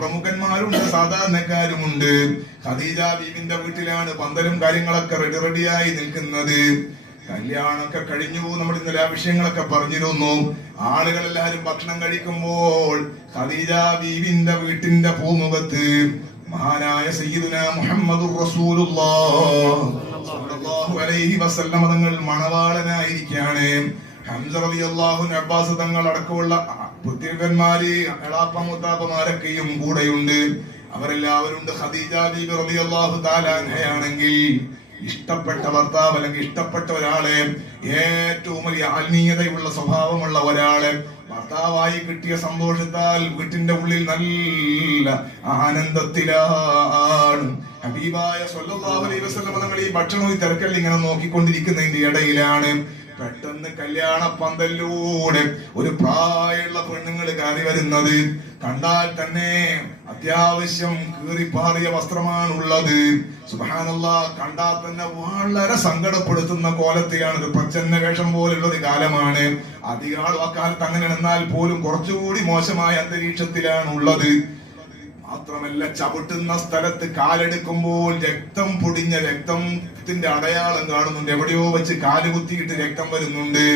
പ്രമുഖന്മാരുണ്ട്, സാധാരണക്കാരുമുണ്ട്. ഖദീജ ബീവിന്റെ വീട്ടിലാണ് പന്തലും കാര്യങ്ങളൊക്കെ റെഡിയായി നിൽക്കുന്നത്. കല്യാണമൊക്കെ കഴിഞ്ഞു. നമ്മൾ ഇന്നലെ ആ വിഷയങ്ങളൊക്കെ പറഞ്ഞിരുന്നു. ആളുകളെല്ലാരും ഭക്ഷണം കഴിക്കുമ്പോൾ ഖദീജ ബീവിന്റെ വീട്ടിന്റെ പൂമുഖത്ത് മഹാനായ സയ്യിദുനാ മുഹമ്മദുർ റസൂലുള്ളാഹ് സ്വല്ലല്ലാഹു അലൈഹി വസല്ലം തങ്ങൾ മണവാളനായിരിക്കാണ്. ഹംസ റളിയല്ലാഹു അൻഹു, അബ്ബാസ് തങ്ങൾ അടക്കമുള്ള പുത്രന്മാര്, എളാപ്പ മുത്താപ്പമാരൊക്കെയും കൂടെയുണ്ട്. അവരെല്ലാവരും ഉണ്ട്. ഖദീജ ബീബി റളിയല്ലാഹു തആല അൻഹയാണെങ്കിൽ ഇഷ്ടപ്പെട്ട ഭർത്താവ് അല്ലെങ്കിൽ ഇഷ്ടപ്പെട്ട ഒരാളെ, ഏറ്റവും വലിയ ആത്മീയതയുള്ള സ്വഭാവമുള്ള ഒരാളെ ഭർത്താവായി കിട്ടിയ സന്തോഷത്താൽ വീട്ടിന്റെ ഉള്ളിൽ നല്ല ആനന്ദത്തിലാണ്. ഹബീബായ സ്വല്ലല്ലാഹു അലൈഹി വസല്ലം തങ്ങൾ ഈ ഭക്ഷണവും തിരക്കൽ ഇങ്ങനെ നോക്കിക്കൊണ്ടിരിക്കുന്നതിന്റെ ഇടയിലാണ് പെട്ടെന്ന് കല്യാണ പന്തലിലൂടെ ഒരു പ്രായമുള്ള പെണ്ണുങ്ങൾ കയറി വരുന്നത്. കണ്ടാൽ തന്നെ അത്യാവശ്യം കീറിപ്പാറിയ വസ്ത്രമാണുള്ളത്. സുബ്ഹാനല്ലാഹ്, കണ്ടാൽ തന്നെ വളരെ സങ്കടപ്പെടുത്തുന്ന കോലത്തിലാണ്. ഒരു പ്രച്ഛന്ന വേഷം പോലുള്ള ഒരു കാലമാണ്. അധികം ആ കാലത്ത് അങ്ങനെ എന്നാൽ പോലും കുറച്ചുകൂടി മോശമായ അന്തരീക്ഷത്തിലാണ് ഉള്ളത്. മാത്രമല്ല, ചവിട്ടുന്ന സ്ഥലത്ത് കാലെടുക്കുമ്പോൾ രക്തം പൊടിഞ്ഞ രക്തത്തിന്റെ അടയാളം കാണുന്നുണ്ട്. എവിടെയോ വെച്ച് കാല് കുത്തിയിട്ട് രക്തം വരുന്നുണ്ട്.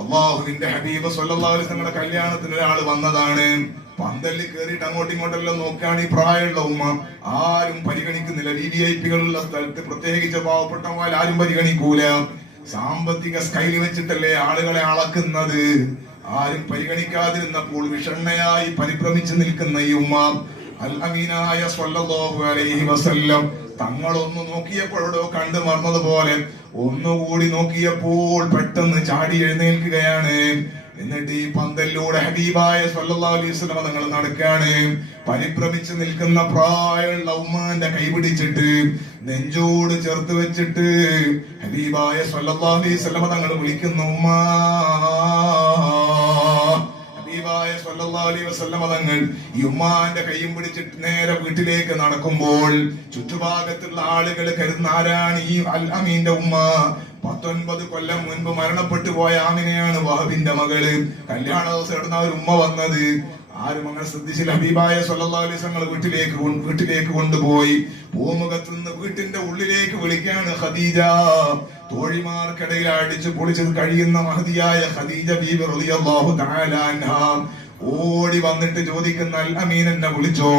അള്ളാഹുവിന്റെ ഹബീബ് സ്വല്ലല്ലാഹു അലൈഹി വസല്ലം കല്യാണത്തിന് ഒരാൾ വന്നതാണ്. പന്തലിൽ കയറിയിട്ട് അങ്ങോട്ടും ഇങ്ങോട്ടെല്ലാം നോക്കുകയാണ് ഈ പ്രായമുള്ള ഉമ്മ. ആരും പരിഗണിക്കുന്നില്ല. VVIP കളുള്ള സ്ഥലത്ത്, പ്രത്യേകിച്ച് പാവപ്പെട്ടവന്മാർ ആരും പരിഗണിക്കൂല. സാമ്പത്തിക സ്കൈൽ വെച്ചിട്ടല്ലേ ആളുകളെ അളക്കുന്നത്. ആരും പരിഗണിക്കാതിരുന്നപ്പോൾ വിഷണ്ണയായി പരിഭ്രമിച്ചു നിൽക്കുന്ന ഈ ഉമ്മ അൽ അമീനായ സ്വല്ലല്ലാഹു അലൈഹി വസല്ലം തങ്ങളൊന്ന് നോക്കിയപ്പോഴോ കണ്ടു മറന്നതുപോലെ ഒന്നുകൂടി നോക്കിയപ്പോൾ പെട്ടെന്ന് ചാടി എഴുന്നേൽക്കുകയാണ്. എന്നിട്ട് ഈ പന്തലിലൂടെ ഹബീബായ സ്വല്ലല്ലാഹു അലൈഹി വസല്ലം തങ്ങൾ നടക്കാണ്. പരിഭ്രമിച്ചു നിൽക്കുന്ന പ്രായമുള്ള ഉമ്മാന്റെ കൈ പിടിച്ചിട്ട് നെഞ്ചോട് ചേർത്ത് വെച്ചിട്ട് ഹബീബായ സ്വല്ലല്ലാഹു അലൈഹി വസല്ലം തങ്ങൾ വിളിക്കുന്നു, ഉമ്മാ. ഹബീബായ സ്വല്ലല്ലാഹു അലൈഹി വസല്ലം തങ്ങൾ ഈ ഉമ്മാന്റെ കൈയും പിടിച്ചിട്ട് നേരെ വീട്ടിലേക്ക് നടക്കുമ്പോൾ ചുറ്റുഭാഗത്തുള്ള ആളുകൾ കരുതുന്ന ആരാണ് ഈ അൽ അമീന്റെ ഉമ്മ? 19 കൊല്ലം മുൻപ് മരണപ്പെട്ടു പോയ ആമിനയാണ്, വഹബിന്റെ മകള്. കല്യാണ ദിവസം ഇടുന്ന ഒരു ഉമ്മ വന്നത്. ആരും അങ്ങനെ ശ്രദ്ധിച്ചില്ല. ഹബീബായ സ്വല്ലല്ലാഹു അലൈഹി വസല്ലം വീട്ടിലേക്ക് കൊണ്ടുപോയി പൂമുഖത്ത് നിന്ന് വീട്ടിന്റെ ഉള്ളിലേക്ക് വിളിക്കാണ് ഖദീജ. തോഴിമാർക്കിടയിൽ അടിച്ചു പൊളിച്ചത് കഴിയുന്ന മഹദിയായ ഖദീജ ബീബി റളിയല്ലാഹു തആല അൻഹാ ഓടി വന്നിട്ട് ചോദിക്കുന്ന, അൽ അമീൻ എന്നെ വിളിച്ചോ?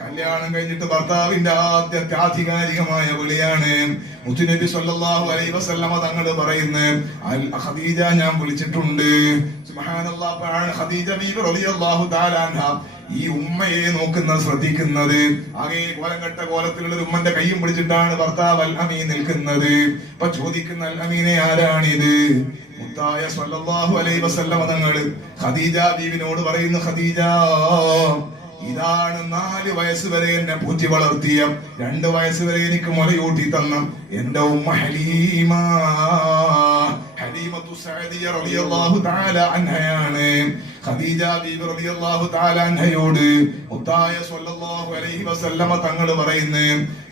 കല്യാണം കഴിഞ്ഞിട്ട് ഭർത്താവിന്റെ ആദ്യത്തെ ആധികാരികമായ വിളിയാണ്. മുത്തുനബി സ്വല്ലല്ലാഹു അലൈഹി വസല്ലമ തങ്ങൾ പറയുന്നത്, അൽ ഖദീജ ഞാൻ വിളിച്ചിട്ടുണ്ട്. സുബ്ഹാനല്ലാഹ്. ഖദീജ ബീബി റളിയല്ലാഹു തആല അൻഹാ ഈ ഉമ്മയെ നോക്കുന്നത്, ശ്രദ്ധിക്കുന്നത്. ആകെ കോലം കോലത്തിലുള്ള ഒരു ഉമ്മന്റെ കൈയും പിടിച്ചിട്ടാണ് ഭർത്താവ് അൽ അമീൻ നിൽക്കുന്നത്. അപ്പൊ ചോദിക്കുന്ന, അൽ അമീനെ ആരാണിത്? മുത്തായ സ്വല്ലല്ലാഹു അലൈഹി വസല്ലം തങ്ങൾ ഖദീജ ബീവിനോട് പറയുന്നു, ഖദീജ, ഇതാണ് 4 വയസ്സ് വരെ എന്നെ പൂറ്റി വളർത്തിയ, 2 വയസ്സ് വരെ എനിക്ക് മുലയൂട്ടി തന്ന എന്റെ ഉമ്മ ഹലീമ. ഹലീമത്തു സഅദിയ റളിയല്ലാഹു തആല അൻഹയാണ്. ഖദീജ ബീബി റളിയല്ലാഹു തആല അൻഹയോട് മുത്തായ സ്വല്ലല്ലാഹു അലൈഹി വസല്ലമ തങ്ങൾ പറയുന്നു,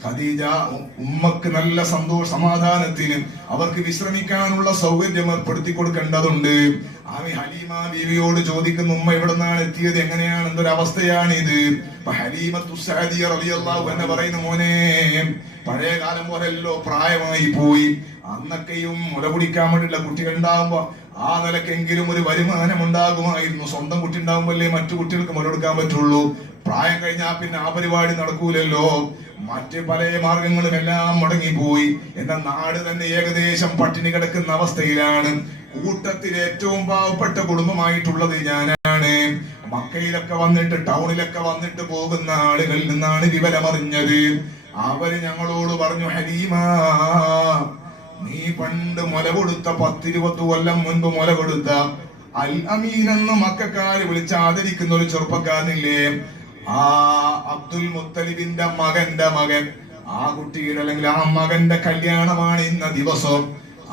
ഖദീജ, ഉമ്മക്ക് നല്ല സമാധാനത്തിന് അവർക്ക് വിശ്രമിക്കാനുള്ള സൗകര്യം ഏർപ്പെടുത്തി കൊടുക്കേണ്ടതുണ്ട്. ആമി ഹലീമ ബീവിയോട് ചോദിക്കുന്ന, ഉമ്മ എവിടെ നിന്നാണ് എത്തിയത്, എങ്ങനെയാണ്, എന്തൊരവസ്ഥയാണിത്? ഹലീമത്തു സഅദിയ റളിയല്ലാഹു അൻഹ പറയുന്നു, മോനെ, പഴയ കാലം പോലെയല്ലോ, പ്രായമായി പോയി. അന്നൊക്കെയും മുല കുടിക്കാൻ വേണ്ടിയുള്ള കുട്ടികൾ ഉണ്ടാകുമ്പോ ആ നിലക്കെങ്കിലും ഒരു വരുമാനം ഉണ്ടാകുമായിരുന്നു. സ്വന്തം കുട്ടി ഉണ്ടാകുമ്പോഴല്ലേ മറ്റു കുട്ടികൾക്ക് മുല കൊടുക്കാൻ പറ്റുള്ളൂ. പ്രായം കഴിഞ്ഞാൽ പിന്നെ ആ പരിപാടി നടക്കൂലല്ലോ. മറ്റ് പല മാർഗങ്ങളും എല്ലാം മുടങ്ങിപ്പോയി. എന്റെ നാട് തന്നെ ഏകദേശം പട്ടിണി കിടക്കുന്ന അവസ്ഥയിലാണ്. കൂട്ടത്തിൽ ഏറ്റവും പാവപ്പെട്ട കുടുംബമായിട്ടുള്ളത് ഞാനാണ്. മക്കയിലൊക്കെ വന്നിട്ട്, ടൗണിലൊക്കെ വന്നിട്ട് പോകുന്ന ആളുകളിൽ നിന്നാണ് വിവരമറിഞ്ഞത്. അവര് ഞങ്ങളോട് പറഞ്ഞു, ഹലീമ, നീ പണ്ട് മുല കൊടുത്ത 10-20 കൊല്ലം മുൻപ് മുല കൊടുത്ത അൽ അമീൻ എന്ന് മക്കാര് വിളിച്ച് ആദരിക്കുന്ന ഒരു ചെറുപ്പക്കാരനില്ലേ, ആ അബ്ദുൽ മുത്തലിബിന്റെ മകന്റെ മകൻ, ആ കുട്ടിയുടെ അല്ലെങ്കിൽ ആ മകന്റെ കല്യാണമാണ് ഇന്ന ദിവസം.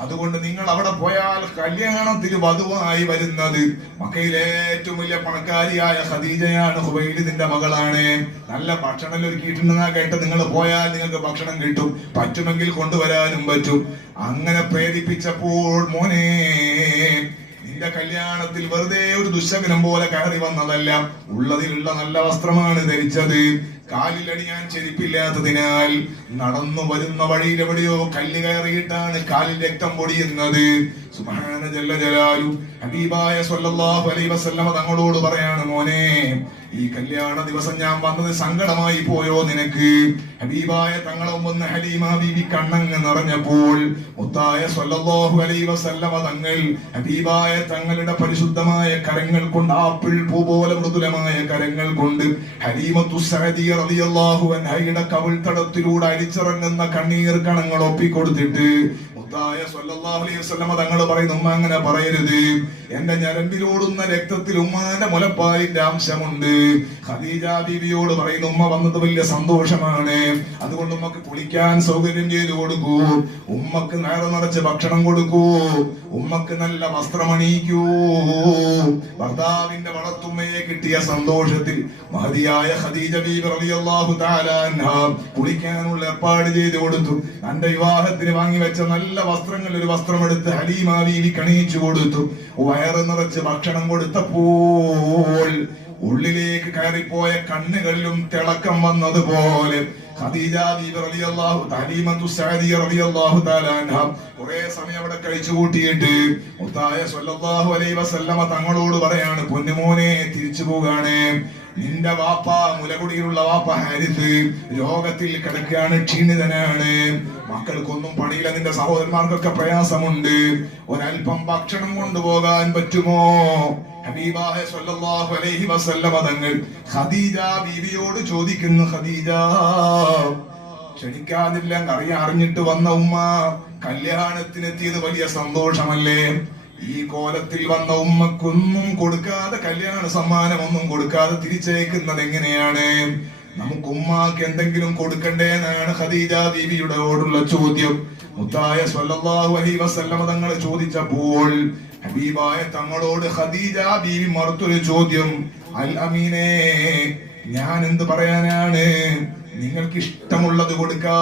അതുകൊണ്ട് നിങ്ങൾ അവിടെ പോയാൽ കല്യാണത്തിന് വധുവായി വരുന്നത് മക്കയിലെ ഏറ്റവും വലിയ പണക്കാരിയായ ഖദീജയാണ്, ഖുവൈലിദിന്റെ മകളാണ്. നല്ല ഭക്ഷണം ഒരുക്കിയിട്ടുണ്ടെന്നാ കേട്ട്, നിങ്ങൾ പോയാൽ നിങ്ങൾക്ക് ഭക്ഷണം കിട്ടും, പറ്റുമെങ്കിൽ കൊണ്ടുവരാനും പറ്റും. അങ്ങനെ പ്രേരിപ്പിച്ചപ്പോൾ, മോനെ, നിന്റെ കല്യാണത്തിൽ വെറുതെ ഒരു ദുശകനം പോലെ കയറി വന്നതല്ല. ഉള്ളതിലുള്ള നല്ല വസ്ത്രമാണ് ധരിച്ചത്. കാലിലണിയാൻ ചെരുപ്പില്ലാത്തതിനാൽ നടന്നു വരുന്ന വഴിയിൽ എവിടെയോ കല്ല് കയറിയിട്ടാണ് കാലിൽ രക്തം പൊടിയുന്നത്. സുബ്ഹാന ജല്ല ജലാലു. ഹബീബായ സ്വല്ലല്ലാഹു അലൈഹി വസല്ലമ തങ്ങളോട് പറയാണ്, മോനെ, ഈ കല്യാണ ദിവസം ഞാൻ വന്നത് സങ്കടമായി പോയോ നിനക്ക്? ഹബീബായ തങ്ങളെ വന്ന് ഹലീമ ബീവി കണ്ണങ്ങ് നിറഞ്ഞപ്പോൾ മുത്തായ സ്വല്ലല്ലാഹു അലൈഹി വസല്ലമ തങ്ങൾ ഹബീബായ തങ്ങളുടെ പരിശുദ്ധമായ കരങ്ങൾ കൊണ്ട്, ആപ്പിൾ പൂ പോലെ മൃദുലമായ കരങ്ങൾ കൊണ്ട് ഹലീമത്തു സഅദിയ റളിയല്ലാഹു അൻഹയുടെ കവിൾത്തടത്തിലൂടെ അരിച്ചിറങ്ങുന്ന കണ്ണീർ കണങ്ങൾ ഒപ്പിക്കൊടുത്തിട്ട് മുത്തായ സ്വല്ലല്ലാഹു അലൈഹി വസല്ലമ തങ്ങൾ പറയുന്നു, ഉമ്മ അങ്ങനെ പറയരുത്. എന്റെ ഞരമ്പിലോടുന്ന രക്തത്തിൽ ഉമ്മാന്റെ മുലപ്പാലിന്റെ അംശമുണ്ട്. ഖദീജ ബീവിയോട് പറയുന്നു, ഉമ്മ വന്നത് വലിയ സന്തോഷമാണ്, അതുകൊണ്ട് ഉമ്മക്ക് കുളിക്കാൻ സൗകര്യം ചെയ്തു കൊടുക്കൂ, ഉമ്മക്ക് നേരെ നിറച്ച് ഭക്ഷണം കൊടുക്കൂ, ഉമ്മക്ക് നല്ല വസ്ത്രമണിയിക്കൂ. ഭർത്താവിന്റെ വളർത്തുമ്മയെ കിട്ടിയ സന്തോഷത്തിൽ മഹതിയായ ഖദീജ ബീവി റളിയല്ലാഹു തആല അൻഹ കുളിക്കാനുള്ള ഏർപ്പാട് ചെയ്തു കൊടുത്തു. തന്റെ വിവാഹത്തിന് വാങ്ങി വെച്ച നല്ല വസ്ത്രങ്ങൾ ഒരു വസ്ത്രമെടുത്ത് ഹലീമ ബീവി കണിയിച്ചു കൊടുത്തു. വയറ് നിറച്ച് ഭക്ഷണം കൊടുത്തപ്പോൾ ഉള്ളിലേക്ക് കയറിപ്പോയ കണ്ണുകളിലും തിളക്കം വന്നതുപോലെ ഖദീജ ബീവി റളിയല്ലാഹു ഹലീമത്തു സഅദിയ റളിയല്ലാഹു തആല അൻഹ കുറേ സമയം അവിടെ കഴിച്ചു കൂട്ടിയിട്ട് മുത്തായ സ്വല്ലല്ലാഹു അലൈഹി വസല്ലമ തങ്ങളോട് പറയാണ്, പൊന്നുമോനെ, തിരിച്ചു പോകാണ്. നിന്റെ വാപ്പ, മുലകുടിയിലുള്ള വാപ്പ ഹാരിസ് രോഗത്തിൽ കിടക്കുകയാണ്, ക്ഷീണിതനാണ്. മക്കൾക്കൊന്നും പണിയില്ല, നിന്റെ സഹോദരന്മാർക്കൊക്കെ പ്രയാസമുണ്ട്. ഒരൽപ്പം ഭക്ഷണം കൊണ്ടുപോകാൻ പറ്റുമോ? ഹബീബായ സ്വല്ലല്ലാഹു അലൈഹി വസല്ലമ തങ്ങൾ ഖദീജ ബീവിയോട് ചോദിക്കുന്നു, ഖദീജ, ക്ഷണിക്കാതില്ല, അറിഞ്ഞിട്ട് വന്ന ഉമ്മ കല്യാണത്തിനെത്തിയത് വലിയ സന്തോഷമല്ലേ? ഈ കോലത്തിൽ വന്ന ഉമ്മക്കൊന്നും കൊടുക്കാതെ, കല്യാണ സമ്മാനമൊന്നും കൊടുക്കാതെ തിരിച്ചയക്കുന്നത് എങ്ങനെയാണ്? നമുക്ക് ഉമ്മാക്ക് എന്തെങ്കിലും കൊടുക്കണ്ടേ എന്നാണ് ഖദീജ ബീവിയോടുള്ള ചോദ്യം. മുത്തായ സ്വല്ലല്ലാഹു അലൈഹി വസല്ലമ തങ്ങൾ ചോദിച്ചപ്പോൾ ഹബീബായ തങ്ങളോട് ഖദീജ ബീവി മറുത്തൊരു ചോദ്യം, അൽ അമീനെ, ഞാൻ എന്ത് പറയാനാണ്? നിങ്ങൾക്ക് ഇഷ്ടമുള്ളത് കൊടുക്കാം.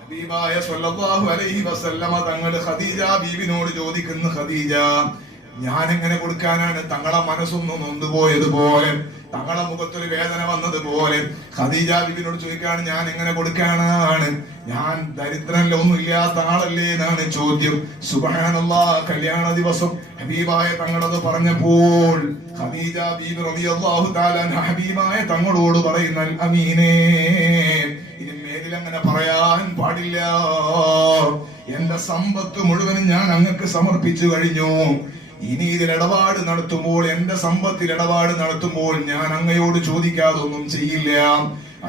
ഹബീബായ സ്വല്ലല്ലാഹു അലൈഹി വസല്ലമ തങ്ങൾ ഖദീജ ബീവിനോട് ചോദിക്കുന്നു, ഖദീജ, ഞാൻ എങ്ങനെ കൊടുക്കാനാണ്? തങ്ങളെ മനസ്സൊന്നും നൊന്തുപോയതുപോലെ, തങ്ങളെ മുഖത്തൊരു വേദന വന്നതുപോലെ ഖദീജ ബീവിനോട് ചോദിക്കാണ്, ഞാൻ എങ്ങനെ കൊടുക്കാനാണ്? ഞാൻ ദരിദ്രനല്ല, ഒന്നും ഇല്ലാത്ത ആളല്ലേ എന്നാണ് ചോദ്യം. സുബ്ഹാനല്ലാഹ്. കല്യാണ ദിവസം ഹബീബായ തങ്ങളത് പറഞ്ഞപ്പോൾ ഖദീജ ബീവി റളിയല്ലാഹു തആല അൻഹ ഹബീബായ തങ്ങളോട് പറയുന്ന, അൽ അമീനേ, അങ്ങനെ പറയാൻ പാടില്ല. എന്റെ സമ്പത്ത് മുഴുവനും ഞാൻ അങ്ങക്ക് സമർപ്പിച്ചു കഴിഞ്ഞു. ഇനി ഇതിൽ ഇടപാട് നടത്തുമ്പോൾ, എന്റെ സമ്പത്തിൽ ഇടപാട് നടത്തുമ്പോൾ ഞാൻ അങ്ങയോട് ചോദിക്കാതെ ഒന്നും ചെയ്യില്ല.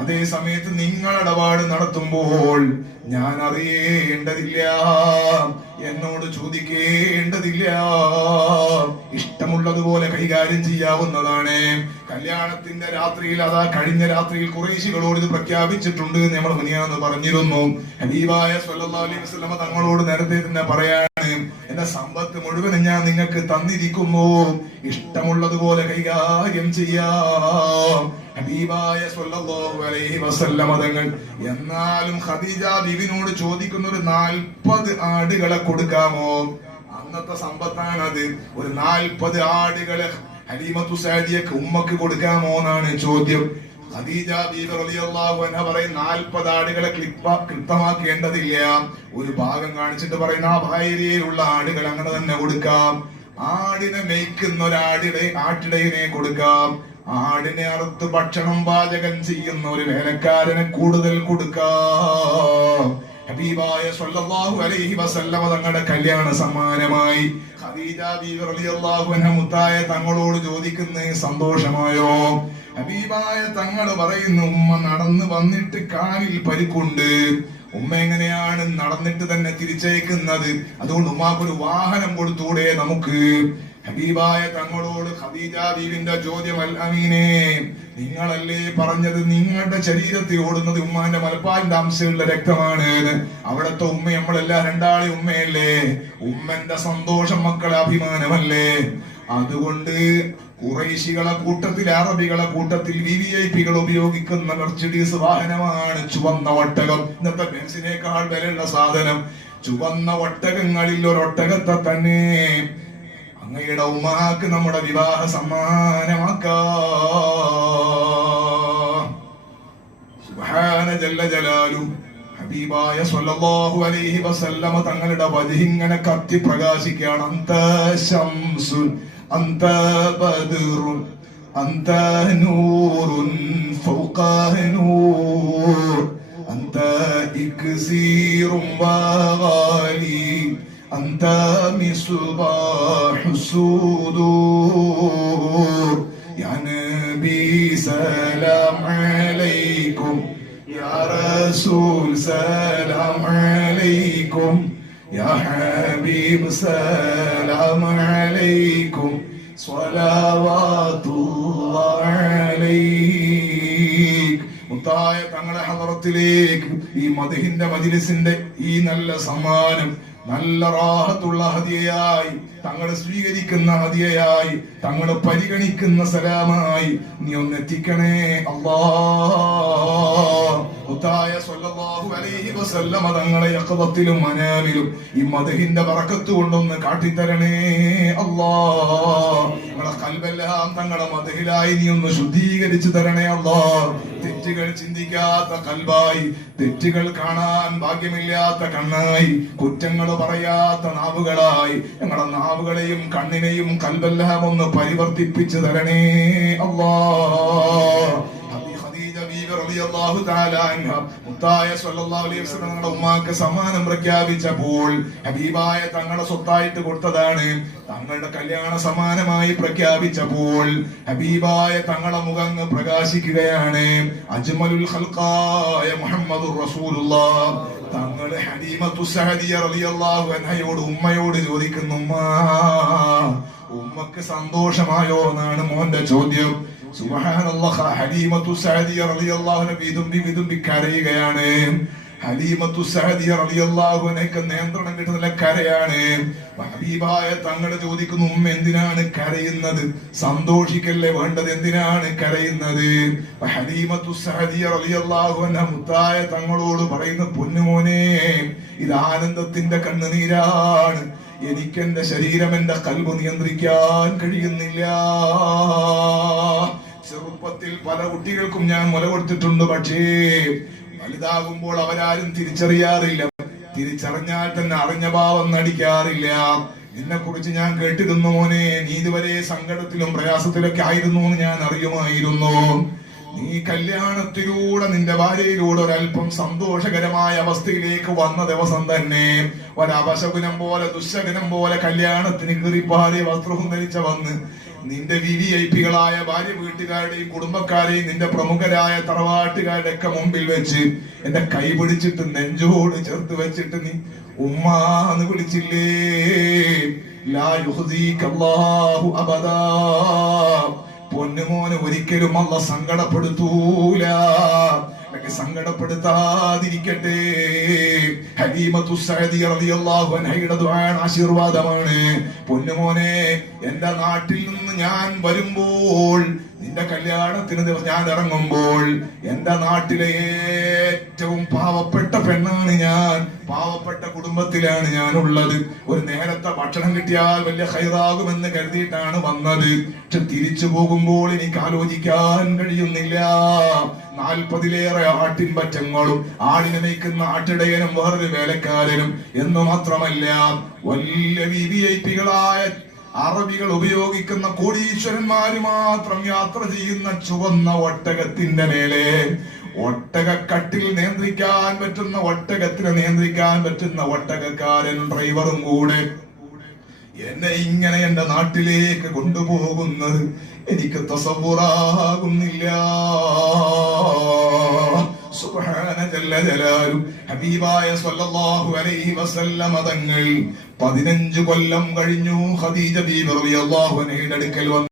അതേ സമയത്ത് നിങ്ങൾ ഇടപാട് നടത്തുമ്പോൾ ഞാൻ അറിയേണ്ടതില്ല, എന്നോട് ചോദിക്കേണ്ടതില്ല, ഇഷ്ടമുള്ളതുപോലെ കൈകാര്യം ചെയ്യാവുന്നതാണ്. കല്യാണത്തിന്റെ രാത്രിയിൽ, അതാ കഴിഞ്ഞ രാത്രിയിൽ ഖുറൈശികളോട് ഇത് പ്രഖ്യാപിച്ചിട്ടുണ്ട് എന്ന് നമ്മൾ മുനിയാന്ന് പറഞ്ഞിരുന്നു. ഹബീബായ സ്വല്ലല്ലാഹു അലൈഹി വസല്ലമ തങ്ങളോട് നേരത്തെ തന്നെ പറയാണ്, എന്റെ സമ്പത്ത് മുഴുവനും ഞാൻ നിങ്ങൾക്ക് തന്നിരിക്കുന്നു, ഇഷ്ടമുള്ളതുപോലെ കൈകാര്യം ചെയ്യാം. ഹബീബായ സ്വല്ലല്ലാഹു അലൈഹി വസല്ലമ തങ്ങൾ എന്നാലും ഖദീജ ബീവിനോട് ചോദിക്കുന്ന, ഒരു 40 ആടുകളെ കൊടുക്കാമോ? അന്നത്തെ സമ്പത്താണത്. ഒരു 40 ആടുകളെ ഹലീമത്തു സഅദിയക്ക് ഉമ്മക്ക് കൊടുക്കാമോ എന്നാണ് ചോദ്യം. ഖദീജ ബീവി റളിയല്ലാഹു അൻഹ പറയും, 40 ആടുകളെ ക്ലിപ്തമാക്കേണ്ടതില്ല, ഒരു ഭാഗം കാണിച്ചിട്ട് പറയുന്ന ആ ഭാര്യയിലുള്ള ആടുകൾ അങ്ങനെ തന്നെ കൊടുക്കാം. ആടിനെ മേയ്ക്കുന്ന ആട്ടിടയനെ കൊടുക്കാം. ആടിനെ അറുത്ത് ഭക്ഷണം പാചകം ചെയ്യുന്ന ഒരു വേലക്കാരനെ കൂടുതൽ കൊടുക്കാം. ഹബീബായ സ്വല്ലല്ലാഹു അലൈഹി വസല്ലമ തങ്ങളുടെ കല്യാണ സമ്മാനമായി ഖദീജ ബീവി റളിയല്ലാഹു അൻഹ മുത്തായ തങ്ങളോട് ചോദിക്കുന്ന, സന്തോഷമായോ? ഹബീബായ തങ്ങൾ പറയുന്നു, ഉമ്മ നടന്നു വന്നിട്ട് കാലിൽ പരിക്കുണ്ട്. ഉമ്മ എങ്ങനെയാണ് നടന്നിട്ട് തന്നെ തിരിച്ചയക്കുന്നത്? അതുകൊണ്ട് ഉമ്മാക്കൊരു വാഹനം കൊടുത്തൂടെ നമുക്ക്? ഹബീബായ തങ്ങളോട് ഖദീജ ബീവിന്റെ ചോദ്യം, അൽ അമീനെ, നിങ്ങളല്ലേ പറഞ്ഞത് നിങ്ങളുടെ ശരീരത്തിൽ ഓടുന്നത് ഉമ്മാന്റെ മലപ്പാലിന്റെ അംശമുള്ള രക്തമാണ്? അവിടത്തെ ഉമ്മ നമ്മളെല്ലാം രണ്ടാളെ ഉമ്മയല്ലേ? ഉമ്മന്റെ സന്തോഷം മക്കളെ അഭിമാനമല്ലേ? അതുകൊണ്ട് ഖുറൈശികളെ കൂട്ടത്തിൽ, അറബികളെ കൂട്ടത്തിൽ വിവിഐപികൾ ഉപയോഗിക്കുന്ന മെർസിഡീസ് വാഹനമാണ് ചുവന്ന ഒട്ടകം. ഇന്നത്തെ ബെൻസിനേക്കാൾ വിലയുള്ള സാധനം. ചുവന്ന ഒട്ടകങ്ങളിൽ ഒരു ഒട്ടകത്തെ തന്നെ അങ്ങയുടെ ഉമ്മാക്ക് നമ്മുടെ വിവാഹ സമ്മാനമാക്കാം. സുബ്ഹാന ജല്ല ജലാലു. ഹബീബായ സ്വല്ലല്ലാഹു അലൈഹി വസല്ലമ തങ്ങളുടെ വജ്ഹിങ്ങനെ കത്തി പ്രകാശിക്കുകയാണ്. അന്ത ശംസുൻ അന്ത ബദ്റുൻ അന്ത നൂറുൻ ഫൗഖ നൂർ അന്ത ഇക്സീറുൻ വഗാലി أنت مصباح الصدور يا نبي سلام عليكم يا رسول سلام عليكم يا حبيب سلام عليكم صلوات الله عليك. മുത്തായ തങ്ങളുടെ ഹദറത്തിലേക്ക് ഈ മദ്ഹിന്റെ മജ്ലിസിന്റെ ഈ നല്ല സമ്മാനം, നല്ല റാഹത്തുള്ള ഹദിയയായി, തങ്ങൾ സ്വീകരിക്കുന്ന ഹദിയയായി, തങ്ങൾ പരിഗണിക്കുന്ന സലാമായി നീ ഒന്ന് എത്തിക്കണേ അല്ലാഹ്. മുത്തായ സ്വല്ലല്ലാഹു അലൈഹി വസല്ലമ തങ്ങളെ യഖദത്തിലും മനാമിലും ഈ മദ്ഹിന്റെ ബറക്കത്ത് കൊണ്ടൊന്ന് കാട്ടിത്തരണേ അല്ലാഹ്. നമ്മളെ ഖൽബെല്ലാം തങ്ങളുടെ മദ്ഹിലായി നീ ഒന്ന് ശുദ്ധീകരിച്ചു തരണേ അല്ലാഹ്. തെറ്റുകൾ ചിന്തിക്കാത്ത ഖൽബായി, തെറ്റുകൾ കാണാൻ ഭാഗ്യമില്ലാത്ത കണ്ണായി, കുറ്റങ്ങൾ പറയാത്ത നാവുകളായി ഞങ്ങളുടെ നാവുകളെയും കണ്ണിനെയും ഖൽബെല്ലാം ഒന്ന് പരിവർത്തിപ്പിച്ചു തരണേ അല്ലാഹ്. മുത്തായ സ്വല്ലല്ലാഹു അലൈഹി വസല്ലം തങ്ങളുടെ ഉമ്മാക്ക് സമ്മാനം പ്രഖ്യാപിച്ചപ്പോൾ ഹബീബായ തങ്ങളുടെ സ്വത്തായിട്ട് കൊടുത്തതാണ്. തങ്ങളുടെ കല്യാണ സമ്മാനമായി പ്രഖ്യാപിച്ചപ്പോൾ ഹബീബായ തങ്ങളുടെ മുഖം പ്രകാശിക്കുകയാണ്. അജ്മലുൽ ഖൽഖായ മുഹമ്മദുർ റസൂലുള്ളാഹ് തങ്ങളുടെ ഹലീമത്തു സഅദിയ റളിയല്ലാഹു അൻഹയോട് ഉമ്മയോട് ചോദിക്കുന്നു, ഉമ്മക്ക് സന്തോഷമായോ എന്നാണ് മോന്റെ ചോദ്യം. സുബ്ഹാനല്ലാഹ്. ഹലീമത്തു സഅദിയ റളിയല്ലാഹു അൻഹ വിതുമ്പി കരയുകയാണ്. ഹലീമത്തു സഅദിയ റളിയല്ലാഹു അൻഹയ്ക്ക് നിയന്ത്രണം കിട്ടുന്നില്ല, കരയാണ്. ഹബീബായ തങ്ങൾ ചോദിക്കുന്നു, ഉമ്മ എന്തിനാണ് കരയുന്നത്? സന്തോഷിക്കല്ലേ വേണ്ടത്, എന്തിനാണ് കരയുന്നത്? ഹലീമത്തു സഅദിയ റളിയല്ലാഹു അൻഹ മുത്തായ തങ്ങളോട് പറയുന്നു, പൊന്നുമോനെ, ഇത് ആനന്ദത്തിന്റെ കണ്ണുനീരാണ്. എനിക്ക് എന്റെ ശരീരം, എന്റെ കൽബ് നിയന്ത്രിക്കാൻ കഴിയുന്നില്ല. ചെറുപ്പത്തിൽ പല കുട്ടികൾക്കും ഞാൻ മുല കൊടുത്തിട്ടുണ്ട്, പക്ഷേ വലുതാകുമ്പോൾ അവരാരും തിരിച്ചറിയാറില്ല. തിരിച്ചറിഞ്ഞാൽ തന്നെ അറിഞ്ഞ ഭാവം നടിക്കാറില്ല. നിന്നെ കുറിച്ച് ഞാൻ കേട്ടിരുന്നു മോനെ, നീ ഇതുവരെ സങ്കടത്തിലും പ്രയാസത്തിലൊക്കെ ആയിരുന്നു എന്ന് ഞാൻ അറിയുമായിരുന്നു. നീ കല്യാണത്തിലൂടെ നിന്റെ ഭാര്യയിലൂടെ ഒരല്പം സന്തോഷകരമായ അവസ്ഥയിലേക്ക് വന്ന ദിവസം തന്നെ ഒരപശകുനം പോലെ, ദുശകുനം പോലെ കല്യാണത്തിന് കീറിപ്പാറിയ വസ്ത്രവും ധരിച്ച വന്ന് നിന്റെ വിവിഐപികളായ ഭാര്യ വീട്ടുകാരുടെയും കുടുംബക്കാരെയും നിന്റെ പ്രമുഖരായ തറവാട്ടുകാരുടെ ഒക്കെ മുമ്പിൽ വെച്ച് എന്റെ കൈ പിടിച്ചിട്ട് നെഞ്ചോട് ചേർത്ത് വെച്ചിട്ട് നീ ഉമ്മാന്ന് വിളിച്ചില്ലേ? ലാ യുഹ്സികല്ലാഹു അബദാ. പൊന്നുമോന് ഒരിക്കലും അല്ലാഹ് സങ്കടപ്പെടുത്തൂല. സങ്കടപ്പെടുത്താതിരിക്കട്ടെ. ഹലീമത്തു സഅദിയ റളിയല്ലാഹു അൻഹയുടെ ദുആണ്, ആശീർവാദമാണ്. പൊന്നുമോനെ, എന്റെ നാട്ടിൽ നിന്ന് ഞാൻ വരുമ്പോൾ, നിന്റെ കല്യാണത്തിന് ഞാൻ ഇറങ്ങുമ്പോൾ, എന്റെ നാട്ടിലെ ഏറ്റവും പാവപ്പെട്ട പെണ്ണാണ് ഞാൻ. പാവപ്പെട്ട കുടുംബത്തിലാണ് ഞാൻ ഉള്ളത്. ഒരു നേരത്തെ ഭക്ഷണം കിട്ടിയാൽ വലിയ ഖൈറാകുമെന്ന് കരുതിയിട്ടാണ് വന്നത്. പക്ഷെ തിരിച്ചു പോകുമ്പോൾ എനിക്ക് ആലോചിക്കാൻ കഴിയുന്നില്ല. 40-ലേറെ ആട്ടിൻ പറ്റങ്ങളും ആടിനെ നയിക്കുന്ന ആട്ടിടയനും വേറൊരു വേലക്കാരനും എന്ന് മാത്രമല്ല, വലിയ വിവിഐപികളായ അറബികൾ ഉപയോഗിക്കുന്ന കോടീശ്വരന്മാര് മാത്രം യാത്ര ചെയ്യുന്ന ചുവന്ന ഒട്ടകത്തിന്റെ മേലെ, ഒട്ടകക്കട്ടിൽ നിയന്ത്രിക്കാൻ പറ്റുന്ന, ഒട്ടകത്തിനെ നിയന്ത്രിക്കാൻ പറ്റുന്ന ഒട്ടകക്കാരൻ ഡ്രൈവറും കൂടെ എന്നെ ഇങ്ങനെ എന്റെ നാട്ടിലേക്ക് കൊണ്ടുപോകുന്നത് എനിക്ക് തസവ്വുറാകുന്നില്ല. സുബ്ഹാന ജല്ല ജലാലു. ഹബീബായ സ്വല്ലല്ലാഹു അലൈഹി വസല്ലമ തങ്ങൾ 15 കൊല്ലം കഴിഞ്ഞു ഖദീജ ബീവി റളിയല്ലാഹു അൻഹയുടെ അടുക്കൽ വന്നു.